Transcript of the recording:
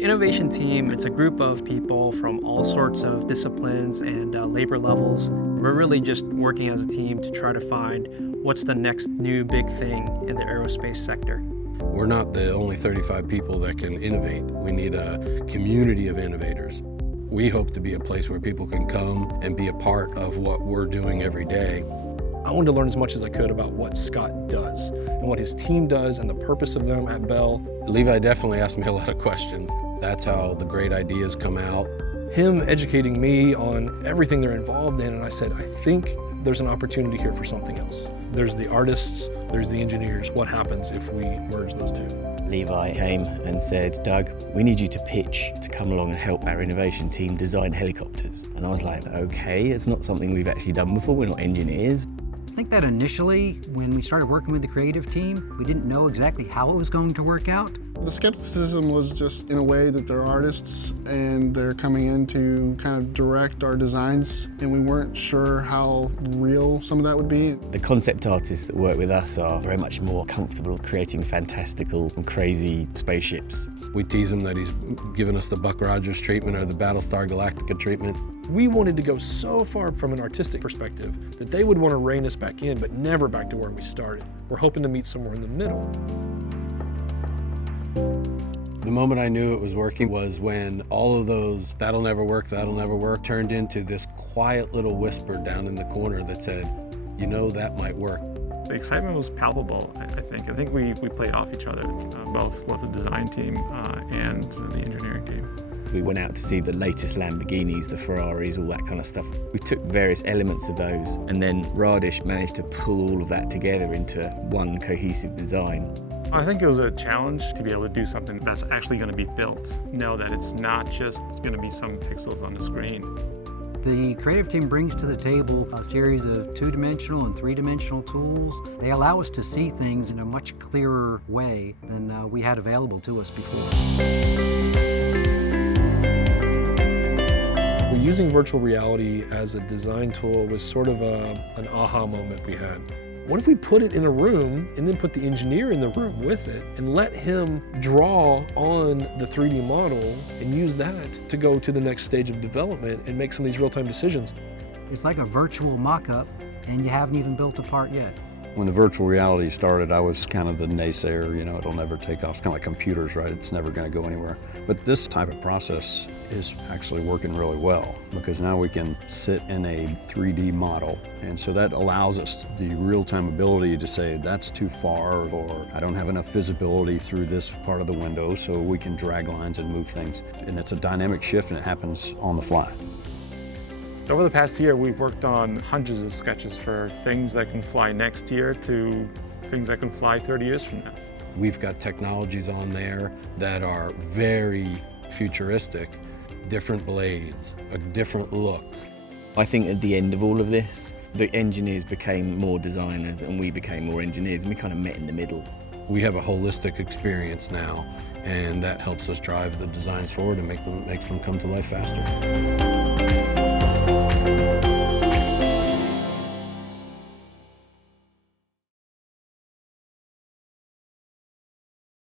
The innovation team, it's a group of people from all sorts of disciplines and labor levels. We're really just working as a team to try to find what's the next new big thing in the aerospace sector. We're not the only 35 people that can innovate. We need a community of innovators. We hope to be a place where people can come and be a part of what we're doing every day. I wanted to learn as much as I could about what Scott does and what his team does and the purpose of them at Bell. Levi definitely asked me a lot of questions. That's how the great ideas come out. Him educating me on everything they're involved in, and I said, I think there's an opportunity here for something else. There's the artists, there's the engineers. What happens if we merge those two? Levi came and said, Doug, we need you to pitch to come along and help our innovation team design helicopters. And I was like, okay, it's not something we've actually done before, we're not engineers. I think that initially, when we started working with the creative team, we didn't know exactly how it was going to work out. The skepticism was just in a way that they're artists and they're coming in to kind of direct our designs, and we weren't sure how real some of that would be. The concept artists that work with us are very much more comfortable creating fantastical and crazy spaceships. We tease him that he's given us the Buck Rogers treatment or the Battlestar Galactica treatment. We wanted to go so far from an artistic perspective that they would want to rein us back in, but never back to where we started. We're hoping to meet somewhere in the middle. The moment I knew it was working was when all of those that'll never work turned into this quiet little whisper down in the corner that said, you know, that might work. The excitement was palpable, I think. I think we played off each other, both the design team and the engineering team. We went out to see the latest Lamborghinis, the Ferraris, all that kind of stuff. We took various elements of those, and then Radish managed to pull all of that together into one cohesive design. I think it was a challenge to be able to do something that's actually going to be built. Know that it's not just going to be some pixels on the screen. The creative team brings to the table a series of two-dimensional and three-dimensional tools. They allow us to see things in a much clearer way than we had available to us before. Well, using virtual reality as a design tool was sort of an aha moment we had. What if we put it in a room and then put the engineer in the room with it and let him draw on the 3D model and use that to go to the next stage of development and make some of these real-time decisions? It's like a virtual mock-up, and you haven't even built a part yet. When the virtual reality started, I was kind of the naysayer, you know, it'll never take off. It's kind of like computers, right? It's never going to go anywhere. But this type of process is actually working really well because now we can sit in a 3D model. And so that allows us the real-time ability to say that's too far, or I don't have enough visibility through this part of the window, so we can drag lines and move things. And it's a dynamic shift and it happens on the fly. So over the past year, we've worked on hundreds of sketches for things that can fly next year to things that can fly 30 years from now. We've got technologies on there that are very futuristic, different blades, a different look. I think at the end of all of this, the engineers became more designers and we became more engineers, and we kind of met in the middle. We have a holistic experience now, and that helps us drive the designs forward and makes them come to life faster.